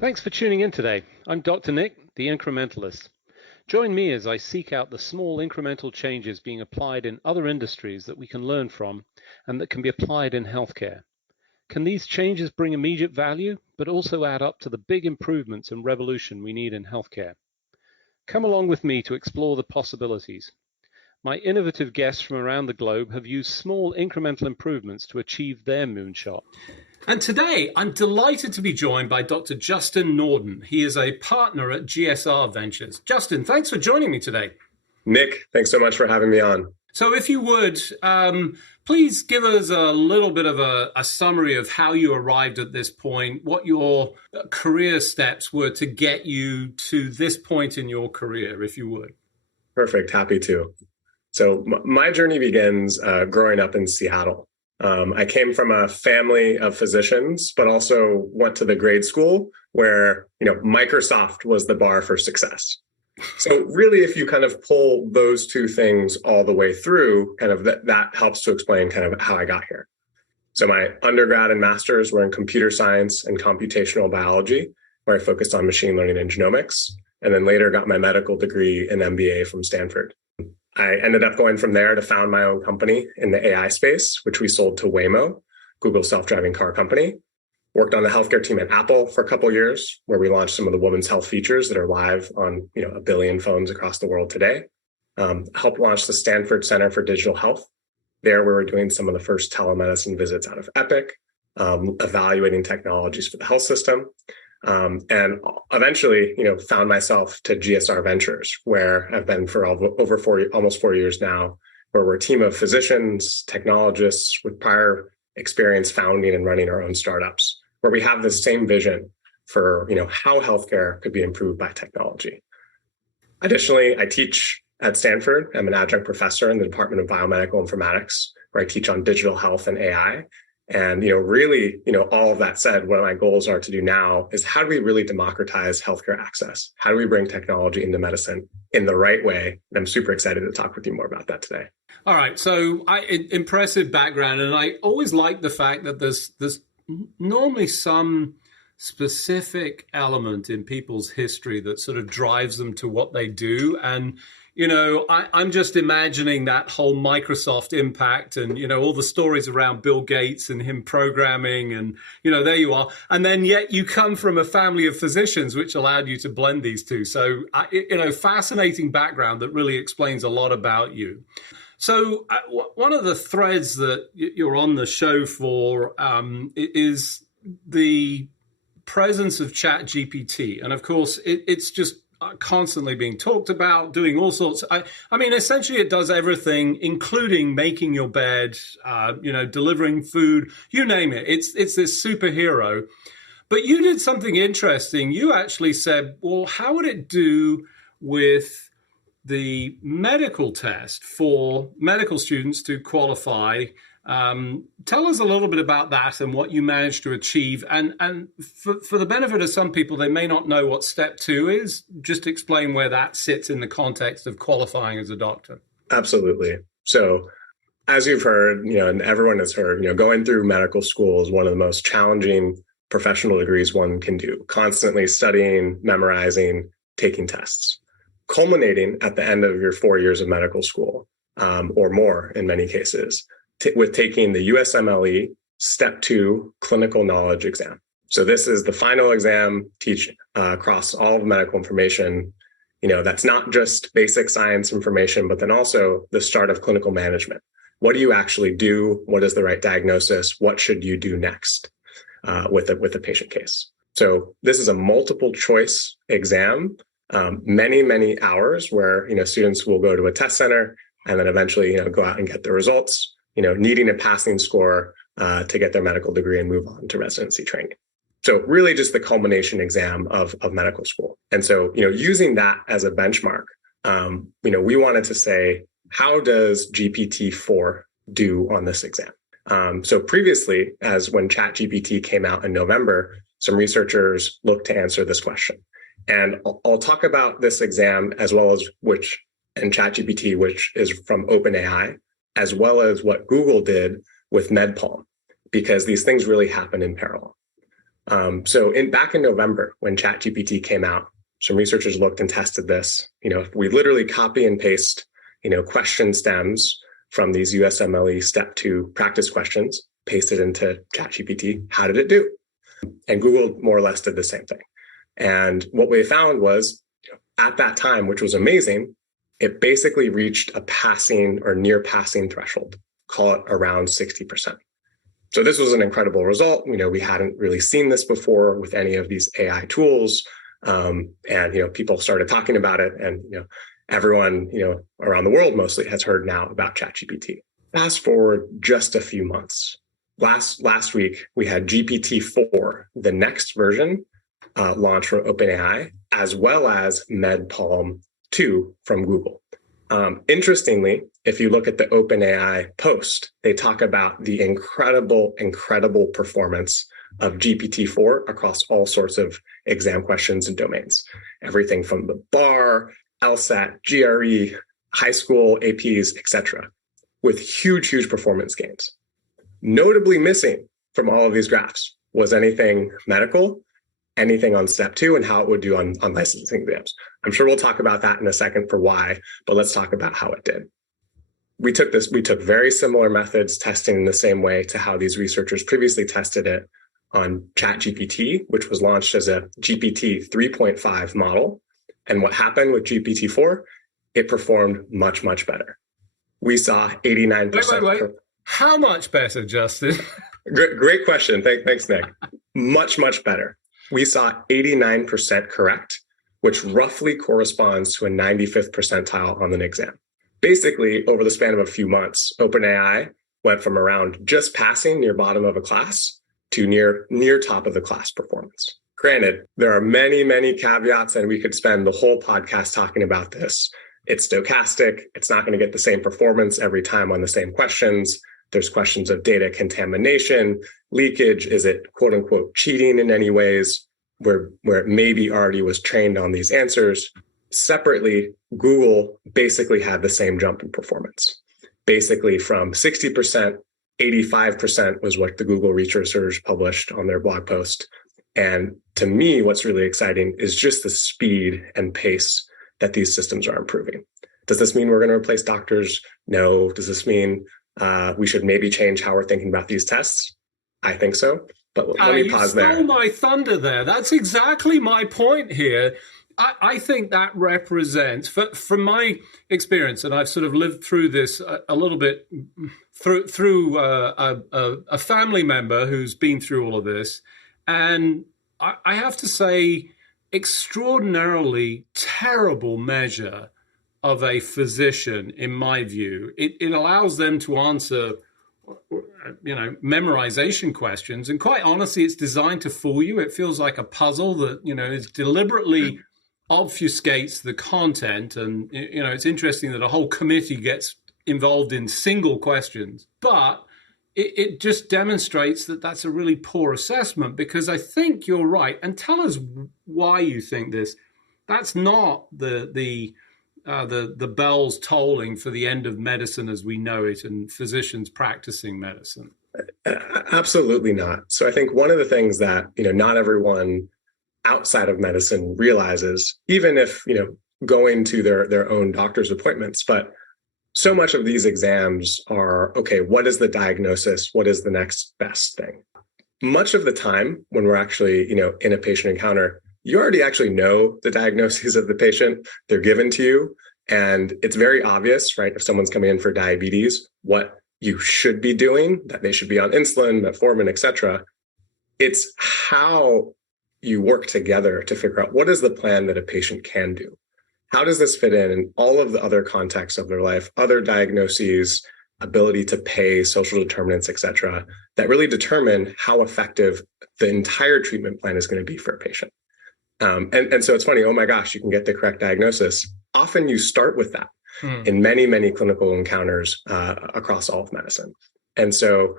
Thanks for tuning in today. I'm Dr. Nick, the Incrementalist. Join me as I seek out the small incremental changes being applied in other industries that we can learn from and that can be applied in healthcare. Can these changes bring immediate value, but also add up to the big improvements and revolution we need in healthcare? Come along with me to explore the possibilities. My innovative guests from around the globe have used small incremental improvements to achieve their moonshot. And today, I'm delighted to be joined by Dr. Justin Norden. He is a partner at GSR Ventures. Justin, thanks for joining me today. Nick, thanks so much for having me on. So if you would, please give us a little bit of a summary of how you arrived at this point, what your career steps were to get you to this point in your career, if you would. Perfect. Happy to. So my journey begins growing up in Seattle. I came from a family of physicians, but also went to the grade school where, Microsoft was the bar for success. So really, if you kind of pull those two things all the way through, kind of that helps to explain kind of how I got here. So my undergrad and master's were in computer science and computational biology, where I focused on machine learning and genomics, and then later got my medical degree and MBA from Stanford. I ended up going from there to found my own company in the AI space, which we sold to Waymo, Google's self-driving car company. Worked on the healthcare team at Apple for a couple of years, where we launched some of the women's health features that are live on 1 billion phones across the world today. Helped launch the Stanford Center for Digital Health. There, we were doing some of the first telemedicine visits out of Epic, evaluating technologies for the health system. And eventually, found myself to GSR Ventures, where I've been for almost 4 years now, where we're a team of physicians, technologists with prior experience founding and running our own startups, where we have the same vision for, how healthcare could be improved by technology. Additionally, I teach at Stanford. I'm an adjunct professor in the Department of Biomedical Informatics, where I teach on digital health and AI. And, really, all of that said, what my goals are to do now is how do we really democratize healthcare access? How do we bring technology into medicine in the right way? And I'm super excited to talk with you more about that today. All right. So impressive background. And I always like the fact that there's normally some specific element in people's history that sort of drives them to what they do. And I'm just imagining that whole Microsoft impact and, all the stories around Bill Gates and him programming and, there you are. And then yet you come from a family of physicians, which allowed you to blend these two. So, fascinating background that really explains a lot about you. So one of the threads that you're on the show for is the presence of ChatGPT. And of course, it's just constantly being talked about, doing all sorts. I mean, essentially, it does everything, including making your bed, delivering food, you name it. It's this superhero. But you did something interesting. You actually said, well, how would it do with the medical test for medical students to qualify? Tell us a little bit about that and what you managed to achieve. And for the benefit of some people, they may not know what step 2 is. Just explain where that sits in the context of qualifying as a doctor. Absolutely. So as you've heard, and everyone has heard, going through medical school is one of the most challenging professional degrees one can do, constantly studying, memorizing, taking tests, culminating at the end of your 4 years of medical school, or more in many cases, with taking the USMLE Step 2 clinical knowledge exam. So this is the final exam teach across all of medical information. That's not just basic science information, but then also the start of clinical management. What do you actually do? What is the right diagnosis? What should you do next with a patient case? So this is a multiple choice exam, many hours where students will go to a test center and then eventually go out and get the results. Needing a passing score to get their medical degree and move on to residency training. So really just the culmination exam of medical school. And so, using that as a benchmark, we wanted to say, how does GPT-4 do on this exam? So previously, as when ChatGPT came out in November, some researchers looked to answer this question. And I'll talk about this exam as well as ChatGPT, which is from OpenAI, as well as what Google did with MedPalm, because these things really happen in parallel. Back in November, when ChatGPT came out, some researchers looked and tested this. If we literally copy and paste, question stems from these USMLE step 2 practice questions, paste it into ChatGPT, how did it do? And Google more or less did the same thing. And what we found was, at that time, which was amazing, it basically reached a passing or near passing threshold, call it around 60%. So this was an incredible result. We hadn't really seen this before with any of these AI tools. And people started talking about it, and everyone around the world mostly has heard now about ChatGPT. Fast forward just a few months. Last week we had GPT-4, the next version, launched from OpenAI, as well as MedPalm 2 from Google. Interestingly, if you look at the OpenAI post, they talk about the incredible performance of GPT-4 across all sorts of exam questions and domains. Everything from the bar, LSAT, GRE, high school APs, etc., with huge performance gains. Notably missing from all of these graphs was anything medical, anything on step 2, and how it would do on licensing exams. I'm sure we'll talk about that in a second for why, but let's talk about how it did. We took very similar methods, testing in the same way to how these researchers previously tested it on ChatGPT, which was launched as a GPT 3.5 model. And what happened with GPT-4? It performed much better. We saw 89%. Wait. How much better, Justin? Great question. Thanks, Nick. Much better. We saw 89% correct, which roughly corresponds to a 95th percentile on an exam. Basically, over the span of a few months, OpenAI went from around just passing near bottom of a class to near top of the class performance. Granted, there are many caveats, and we could spend the whole podcast talking about this. It's stochastic. It's not going to get the same performance every time on the same questions. There's questions of data contamination, leakage. Is it quote unquote cheating in any ways where it maybe already was trained on these answers? Separately, Google basically had the same jump in performance. Basically from 60%, 85% was what the Google researchers published on their blog post. And to me, what's really exciting is just the speed and pace that these systems are improving. Does this mean we're going to replace doctors? No. Does this mean we should maybe change how we're thinking about these tests? I think so. But let me pause there. You stole my thunder there. That's exactly my point here. I think that represents, from my experience, and I've sort of lived through this a little bit through a family member who's been through all of this, and I have to say, extraordinarily terrible measure of a physician, in my view. It allows them to answer, memorization questions, and quite honestly, it's designed to fool you. It feels like a puzzle that is deliberately obfuscates the content, and it's interesting that a whole committee gets involved in single questions, but it just demonstrates that that's a really poor assessment, because I think you're right. And tell us why you think this. That's not the bells tolling for the end of medicine as we know it and physicians practicing medicine. Absolutely not. So I think one of the things that not everyone outside of medicine realizes, even if going to their own doctor's appointments, but so much of these exams are, okay, what is the diagnosis? What is the next best thing? Much of the time when we're actually, in a patient encounter, you already actually know the diagnoses of the patient. They're given to you. And it's very obvious, right? If someone's coming in for diabetes, what you should be doing, that they should be on insulin, metformin, et cetera. It's how you work together to figure out what is the plan that a patient can do. How does this fit in all of the other contexts of their life, other diagnoses, ability to pay, social determinants, et cetera, that really determine how effective the entire treatment plan is going to be for a patient. And so it's funny, oh my gosh, you can get the correct diagnosis. Often you start with that in many clinical encounters across all of medicine. And so,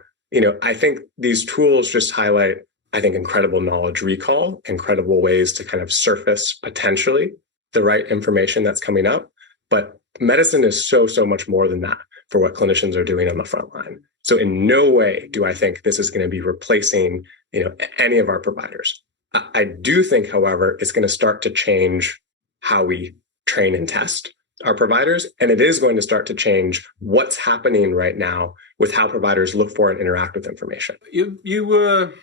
I think these tools just highlight, incredible knowledge recall, incredible ways to kind of surface potentially the right information that's coming up. But medicine is so much more than that for what clinicians are doing on the front line. So in no way do I think this is going to be replacing any of our providers. I do think, however, it's going to start to change how we train and test our providers, and it is going to start to change what's happening right now with how providers look for and interact with information. You were,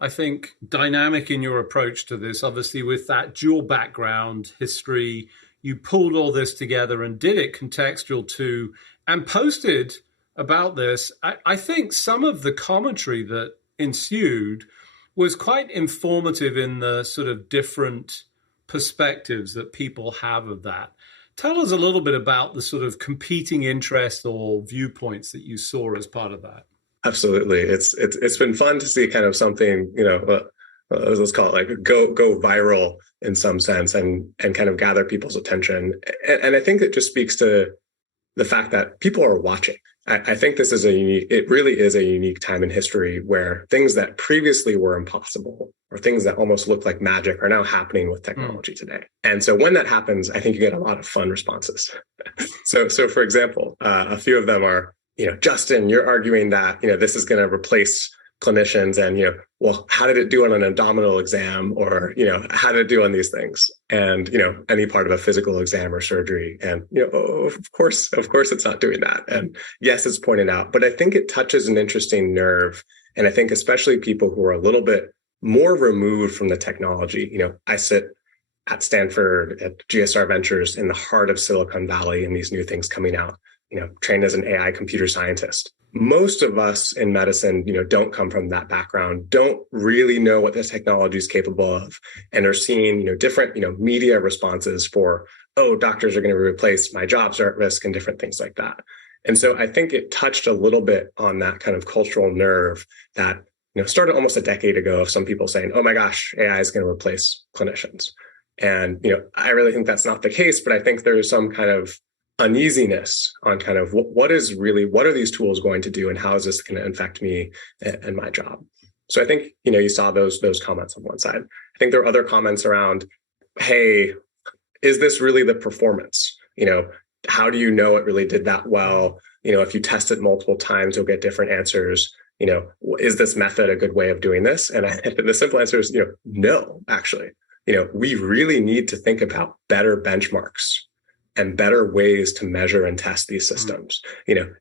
I think, dynamic in your approach to this. Obviously, with that dual background history, you pulled all this together and did it contextual to, and posted about this. I think some of the commentary that ensued was quite informative in the sort of different perspectives that people have of that. Tell us a little bit about the sort of competing interests or viewpoints that you saw as part of that. Absolutely. It's been fun to see kind of something, let's call it like go viral in some sense and kind of gather people's attention. And I think it just speaks to the fact that people are watching. I think this is it really is a unique time in history where things that previously were impossible or things that almost look like magic are now happening with technology today. And so when that happens, I think you get a lot of fun responses. So for example, a few of them are, Justin, you're arguing that, this is going to replace clinicians and, well, how did it do on an abdominal exam or, how did it do on these things? And, any part of a physical exam or surgery. And, of course, it's not doing that. And yes, it's pointed out, but I think it touches an interesting nerve. And I think especially people who are a little bit more removed from the technology, I sit at Stanford at GSR Ventures in the heart of Silicon Valley and these new things coming out, trained as an AI computer scientist. Most of us in medicine, don't come from that background, don't really know what this technology is capable of, and are seeing, different, media responses for, oh, doctors are going to be replaced, my jobs are at risk, and different things like that. And so I think it touched a little bit on that kind of cultural nerve that, started almost a decade ago of some people saying, oh my gosh, AI is going to replace clinicians. And, I really think that's not the case, but I think there is some kind of uneasiness on kind of what are these tools going to do and how is this going to affect me and my job. So I think, you saw those comments on one side. I think there are other comments around, hey, is this really the performance? How do you know it really did that well? If you test it multiple times, you'll get different answers. Is this method a good way of doing this? And the simple answer is, no, actually. We really need to think about better benchmarks and better ways to measure and test these systems.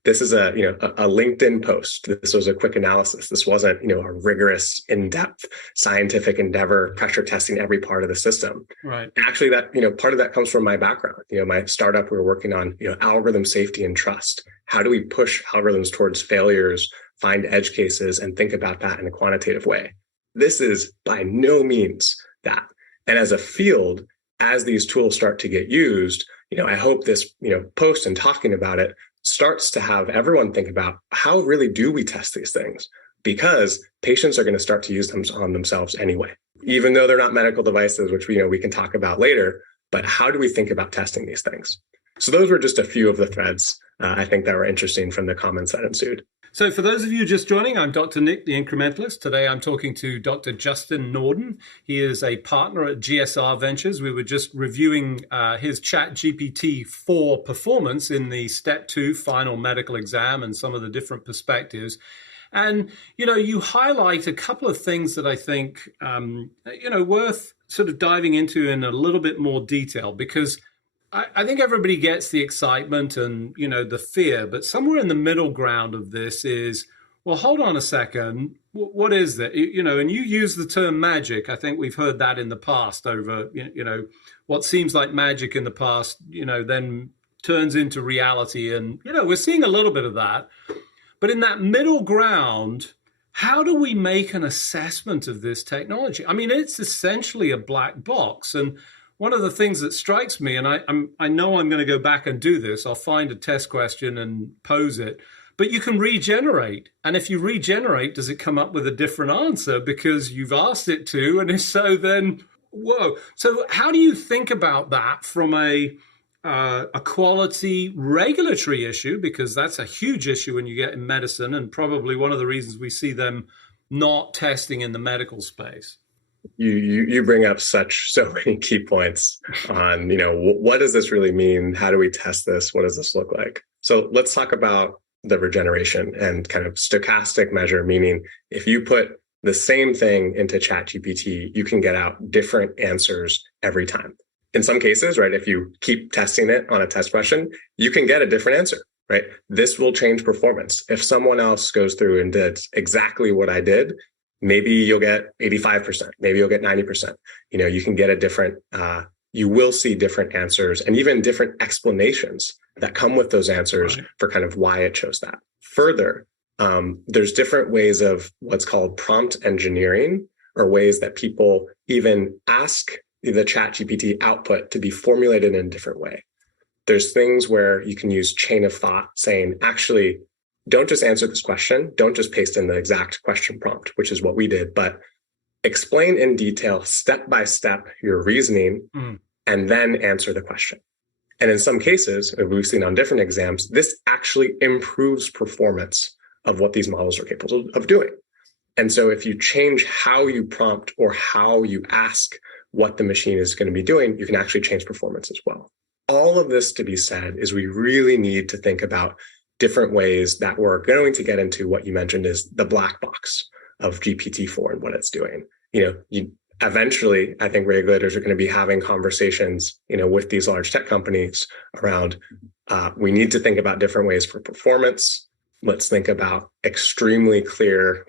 This is a LinkedIn post. This was a quick analysis. This wasn't, a rigorous, in-depth scientific endeavor, pressure testing every part of the system. Right. And actually that, part of that comes from my background. My startup, we were working on, algorithm safety and trust. How do we push algorithms towards failures, find edge cases, and think about that in a quantitative way? This is by no means that. And as a field, as these tools start to get used, I hope this, post and talking about it starts to have everyone think about how really do we test these things? Because patients are going to start to use them on themselves anyway, even though they're not medical devices, which we can talk about later. But how do we think about testing these things? So those were just a few of the threads I think that were interesting from the comments that ensued. So for those of you just joining, I'm Dr. Nick, the Incrementalist. Today I'm talking to Dr. Justin Norden. He is a partner at GSR Ventures. We were just reviewing his Chat GPT 4 performance in the Step 2 final medical exam and some of the different perspectives. And, you highlight a couple of things that I think, worth sort of diving into in a little bit more detail, because I think everybody gets the excitement and, the fear, but somewhere in the middle ground of this is, well, hold on a second. What is that? And you use the term magic. I think we've heard that in the past over, what seems like magic in the past, then turns into reality. And, we're seeing a little bit of that. But in that middle ground, how do we make an assessment of this technology? I mean, it's essentially a black box. And one of the things that strikes me, and I know I'm going to go back and do this, I'll find a test question and pose it, but you can regenerate. And if you regenerate, does it come up with a different answer because you've asked it to? And if so, then, whoa. So how do you think about that from a quality regulatory issue? Because that's a huge issue when you get in medicine, and probably one of the reasons we see them not testing in the medical space. You bring up so many key points on, what does this really mean? How do we test this? What does this look like? So let's talk about the regeneration and kind of stochastic measure, meaning if you put the same thing into ChatGPT, you can get out different answers every time. In some cases, right, if you keep testing it on a test question, you can get a different answer, right? This will change performance. If someone else goes through and did exactly what I did, maybe you'll get 85%, maybe you'll get 90%. You can get a different, you will see different answers and even different explanations that come with those answers for kind of why it chose that. Further, there's different ways of what's called prompt engineering, or ways that people even ask the ChatGPT output to be formulated in a different way. There's things where you can use chain of thought, saying, actually, don't just answer this question. Don't just paste in the exact question prompt, which is what we did, but explain in detail, step by step, your reasoning, and then answer the question. And in some cases, we've seen on different exams, this actually improves performance of what these models are capable of doing. And so if you change how you prompt or how you ask what the machine is going to be doing, you can actually change performance as well. All of this to be said is we really need to think about different ways that we're going to get into what you mentioned is the black box of GPT-4 and what it's doing. Eventually, I think regulators are going to be having conversations, with these large tech companies around, we need to think about different ways for performance. Let's think about extremely clear,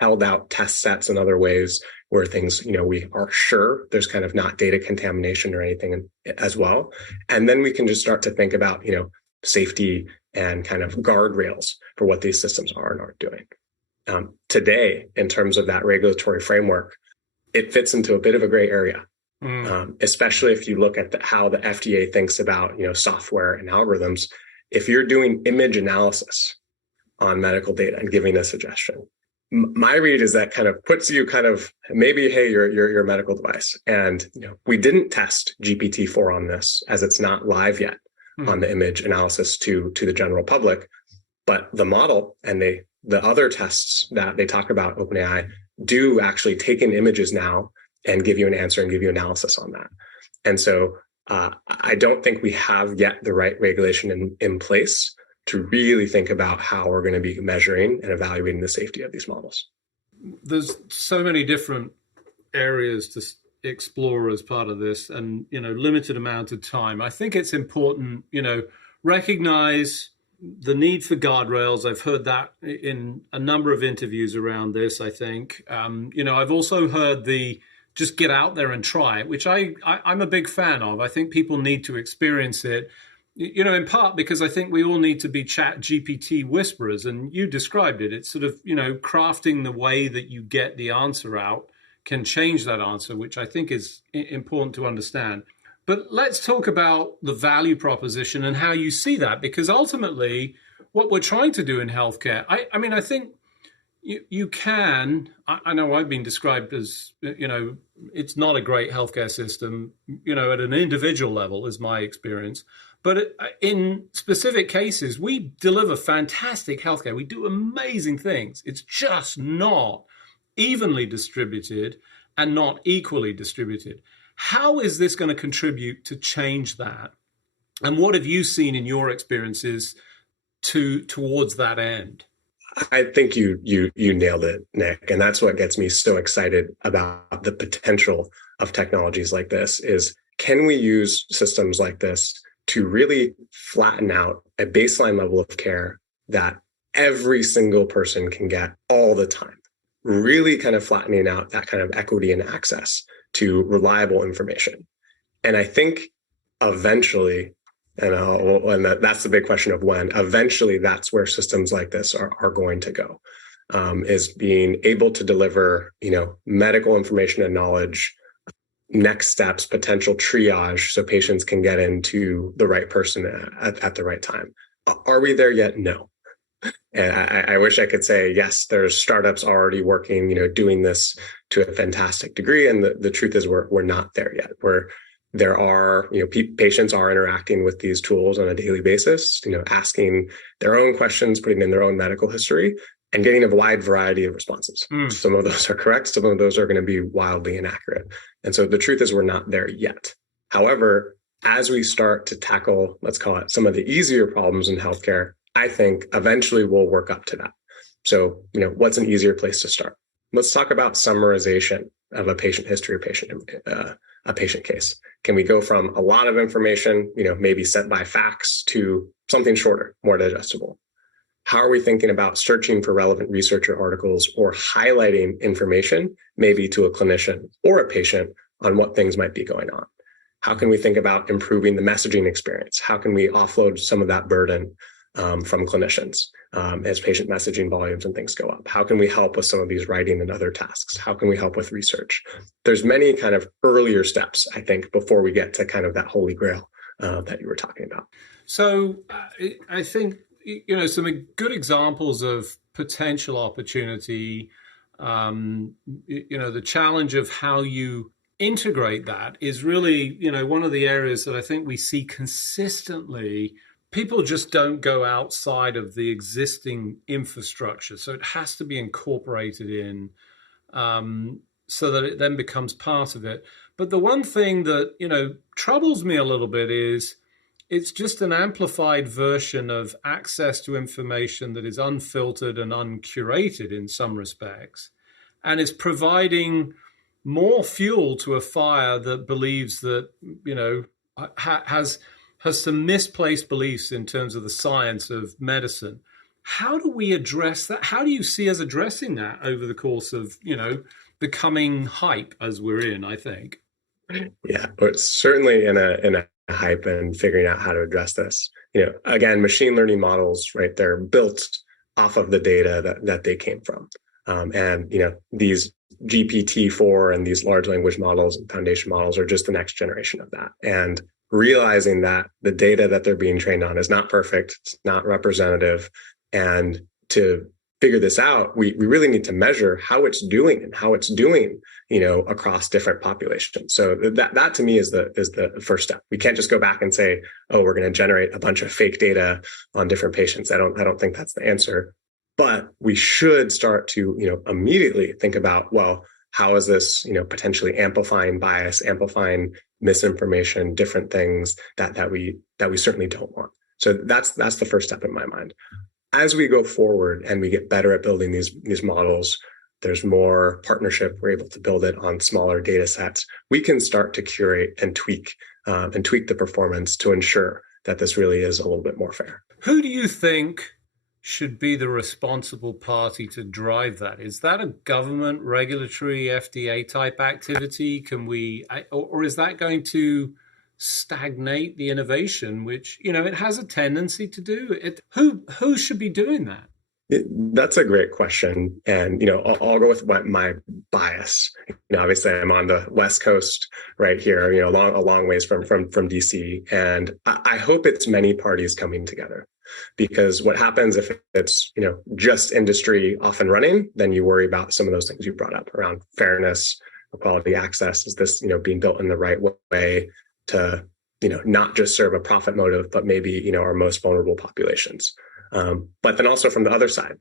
held out test sets and other ways where things, we are sure there's kind of not data contamination or anything as well. And then we can just start to think about, safety and kind of guardrails for what these systems are and aren't doing. Today, in terms of that regulatory framework, it fits into a bit of a gray area, especially if you look at how the FDA thinks about, software and algorithms. If you're doing image analysis on medical data and giving a suggestion, my read is that kind of puts you maybe, hey, you're a medical device. And we didn't test GPT-4 on this, as it's not live yet on the image analysis to the general public. But the model and the other tests that they talk about, OpenAI, do actually take in images now and give you an answer and give you analysis on that. And so I don't think we have yet the right regulation in place to really think about how we're going to be measuring and evaluating the safety of these models. There's so many different areas to explore as part of this, and limited amount of time. I think it's important, recognize the need for guardrails. I've heard that in a number of interviews around this, I think. I've also heard the just get out there and try it, which I'm a big fan of. I think people need to experience it, in part because I think we all need to be Chat GPT whisperers. And you described it. It's sort of, crafting the way that you get the answer out can change that answer, which I think is important to understand. But let's talk about the value proposition and how you see that, because ultimately what we're trying to do in healthcare, I think you can, I know I've been described as, it's not a great healthcare system, at an individual level is my experience. But in specific cases, we deliver fantastic healthcare. We do amazing things. It's just not evenly distributed and not equally distributed. How is this going to contribute to change that? And what have you seen in your experiences towards that end? I think you nailed it, Nick. And that's what gets me so excited about the potential of technologies like this is, can we use systems like this to really flatten out a baseline level of care that every single person can get all the time? Really kind of flattening out that kind of equity and access to reliable information. And I think eventually, that's the big question of when, eventually that's where systems like this are going to go, is being able to deliver, medical information and knowledge, next steps, potential triage, so patients can get into the right person at the right time. Are we there yet? No. And I wish I could say, yes, there's startups already working, doing this to a fantastic degree. And the truth is we're not there yet. There are, patients are interacting with these tools on a daily basis, asking their own questions, putting in their own medical history, and getting a wide variety of responses. Some of those are correct. Some of those are going to be wildly inaccurate. And so the truth is we're not there yet. However, as we start to tackle, let's call it, some of the easier problems in healthcare, I think eventually we'll work up to that. So, what's an easier place to start? let's talk about summarization of a patient history or a patient case. Can we go from a lot of information, maybe sent by fax, to something shorter, more digestible? How are we thinking about searching for relevant research or articles, or highlighting information, maybe to a clinician or a patient, on what things might be going on? How can we think about improving the messaging experience? How can we offload some of that burden from clinicians as patient messaging volumes and things go up? How can we help with some of these writing and other tasks? How can we help with research? There's many kind of earlier steps, I think, before we get to kind of that holy grail that you were talking about. So I think, some good examples of potential opportunity, the challenge of how you integrate that is really, one of the areas that I think we see consistently. People just don't go outside of the existing infrastructure. So it has to be incorporated in so that it then becomes part of it. But the one thing that, troubles me a little bit is it's just an amplified version of access to information that is unfiltered and uncurated in some respects, and is providing more fuel to a fire that believes that, has some misplaced beliefs in terms of the science of medicine. How do we address that? How do you see us addressing that over the course of, becoming hype as we're in, I think? Yeah, but certainly in a hype and figuring out how to address this. Again, machine learning models, right? They're built off of the data that they came from. And these GPT-4 and these large language models and foundation models are just the next generation of that. And realizing that the data that they're being trained on is not perfect, it's not representative. And to figure this out, we really need to measure how it's doing and how it's doing, across different populations. So that to me is the first step. We can't just go back and say, oh, we're going to generate a bunch of fake data on different patients. I don't think that's the answer. But we should start to, immediately think about, well, how is this, potentially amplifying bias, amplifying misinformation, different things that we certainly don't want. So that's the first step in my mind. As we go forward and we get better at building these models, there's more partnership. We're able to build it on smaller data sets. We can start to curate and tweak the performance to ensure that this really is a little bit more fair. Who do you think should be the responsible party to drive that? Is that a government, regulatory, FDA type activity? Or is that going to stagnate the innovation, which, it has a tendency to do? Who should be doing that? That's a great question. And, I'll go with my bias. Obviously I'm on the West Coast right here, a long ways from DC. And I hope it's many parties coming together, because what happens if it's, just industry off and running, then you worry about some of those things you brought up around fairness, equality, access. Is this, being built in the right way to, not just serve a profit motive, but maybe, our most vulnerable populations. But then also from the other side,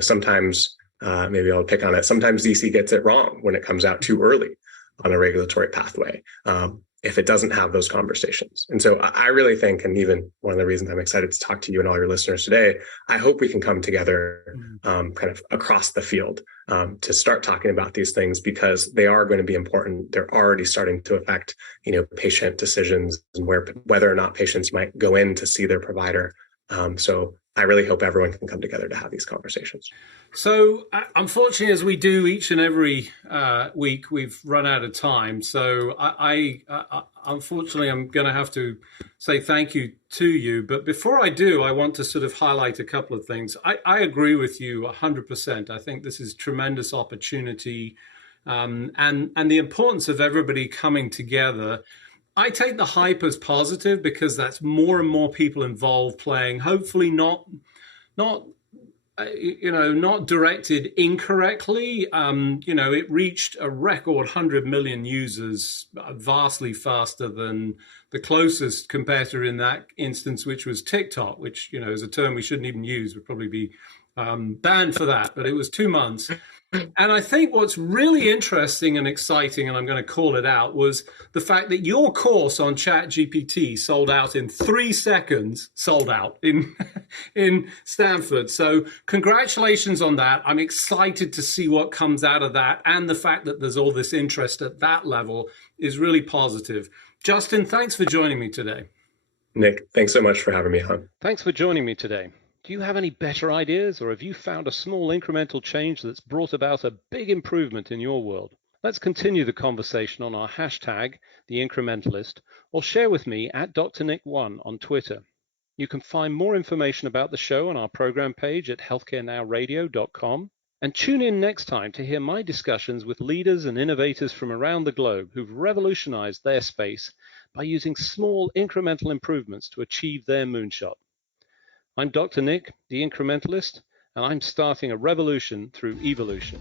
sometimes maybe I'll pick on it. Sometimes DC gets it wrong when it comes out too early on a regulatory pathway, if it doesn't have those conversations. And so I really think, and even one of the reasons I'm excited to talk to you and all your listeners today, I hope we can come together kind of across the field to start talking about these things, because they are going to be important. They're already starting to affect, patient decisions and whether or not patients might go in to see their provider. So I really hope everyone can come together to have these conversations. So unfortunately, as we do each and every week, we've run out of time. So I unfortunately, I'm going to have to say thank you to you. But before I do, I want to sort of highlight a couple of things. I agree with you 100%. I think this is tremendous opportunity, and the importance of everybody coming together. I take the hype as positive, because that's more and more people involved playing, hopefully not directed incorrectly. It reached a record 100 million users, vastly faster than the closest competitor in that instance, which was TikTok, which, is a term we shouldn't even use. Would probably be banned for that, but it was 2 months. And I think what's really interesting and exciting, and I'm going to call it out, was the fact that your course on ChatGPT sold out in 3 seconds, sold out in in Stanford. So congratulations on that. I'm excited to see what comes out of that. And the fact that there's all this interest at that level is really positive. Justin, thanks for joining me today. Nick, thanks so much for having me on. Thanks for joining me today. Do you have any better ideas, or have you found a small incremental change that's brought about a big improvement in your world? Let's continue the conversation on our hashtag, The Incrementalist, or share with me at DrNick1 on Twitter. You can find more information about the show on our program page at healthcarenowradio.com. And tune in next time to hear my discussions with leaders and innovators from around the globe who've revolutionized their space by using small incremental improvements to achieve their moonshot. I'm Dr. Nick, the Incrementalist, and I'm starting a revolution through evolution.